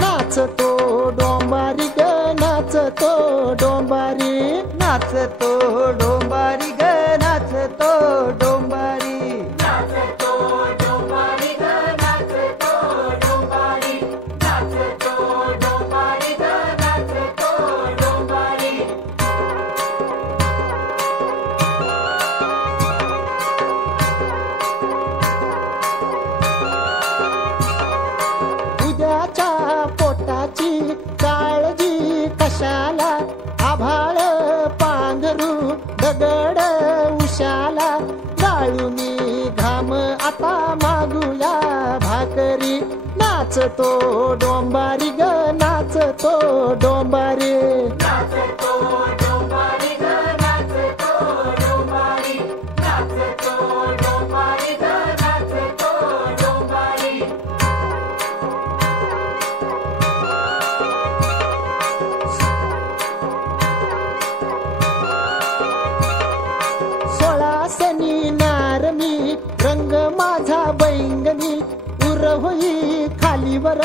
नाचतो डोंबारी ग नाचतो डोंबारी नाचतो डोंबारी ग नाचतो डोंबारी नाचतो डोंबारी ग नाचतो डोंबारी नाचतो डोंबारी ग नाचतो डोंबारी उद्याच्या पोटाची काळजी कशाला आभाळ पांघरू दगड उशाला गाळूनी घाम आता मागूया भाकरी नाचतो डोंबारी ग नाचतो डोंबारी नाचतो डोंबारी ग नाचतो डोंबारी नाचतो डोंबारी ग नाचतो डोंबारी सोळासनी नारमी रंग माझा बैंगनी उरहोई खालीवर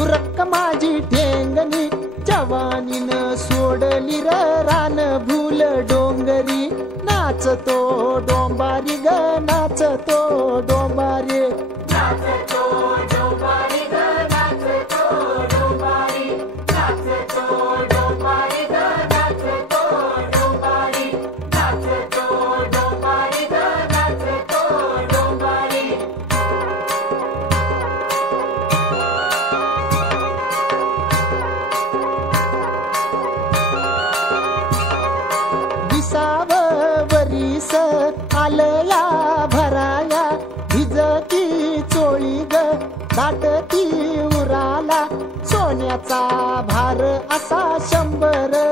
उरक माझी ठेंगणी जवानीन सोडली र रान भूल डोंगरी नाचतो डोंबारी ग नाचतो डोंबारी नाचतो डोंबारी ग नाचतो डोंबारी नाचतो डोंबारी ग नाचतो डोंबारी नाचतो डोंबारी ग नाचतो डोंबारी विसाव वरीस आलया भराया भिजती चोळी ग दाटती उराला सोन्याचा भार असा 100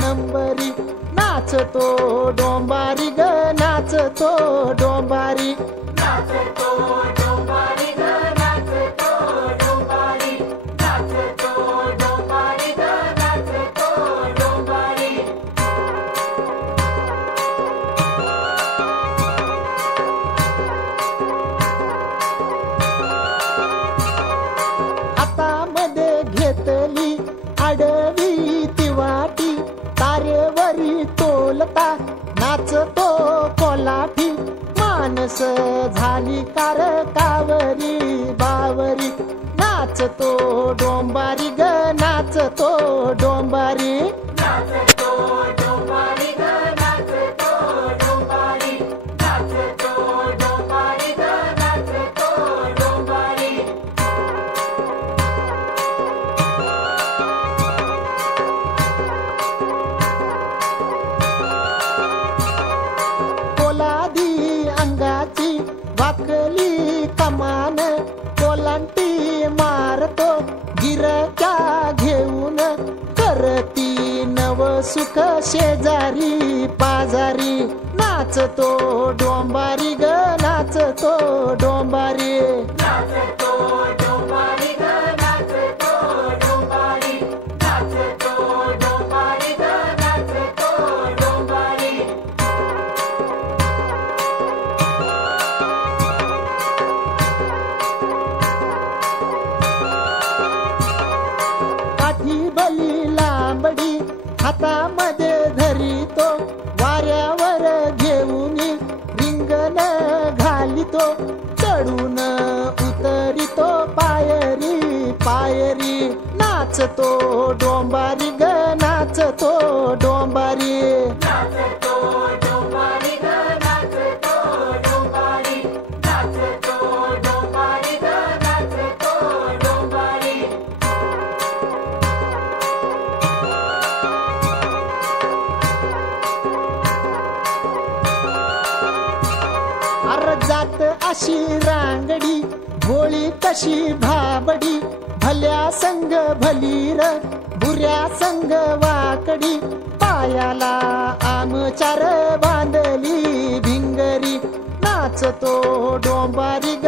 नंबरी नाचतो डोंबारी ग नाचतो डोंबारी नाचतो डोंबारी ग नाचतो डोंबारी नाचतो डोंबारी ग नाचतो डोंबारी हातामध्ये घेतली आडवी ती वाटी तारेवरी तोलता नाचतो कोलाठी मानस झाली कार कावरी बावरी नाचतो डोंबारी ग नाचतो डोंबारी नाचतो डोंबारी ग नाचतो डोंबारी नाचतो डोंबारी ग नाचतो डोंबारी पोलादी अंगाची वाकली कमान कोलांटी मारतो गिरक्या घेऊन करती नव सुख शेजारी पाजारी नाचतो डोंबारी ग नाचतो डोंबारी नाचतो डोंबारी ग नाचतो डोंबारी नाचतो डोंबारी ग नाचतो डोंबारी काठी बली लांबडी हातामध्ये धरितो वाऱ्यावर घेऊन रिंगण घालितो चढून उतरितो पायरी पायरी नाच नाचतो डोंबारी ग नाचतो डोंबारी नाचतो डोंबारी ग नाचतो डोंबारी नाचतो डोंबारी ग नाचतो डोंबारी अर जात अशी रांगडी भोळी कशी भाबडी भल्या संग भलीर बुऱ्या संग वाकडी पायाला आमचार बांधली भिंगरी नाचतो डोंबारी ग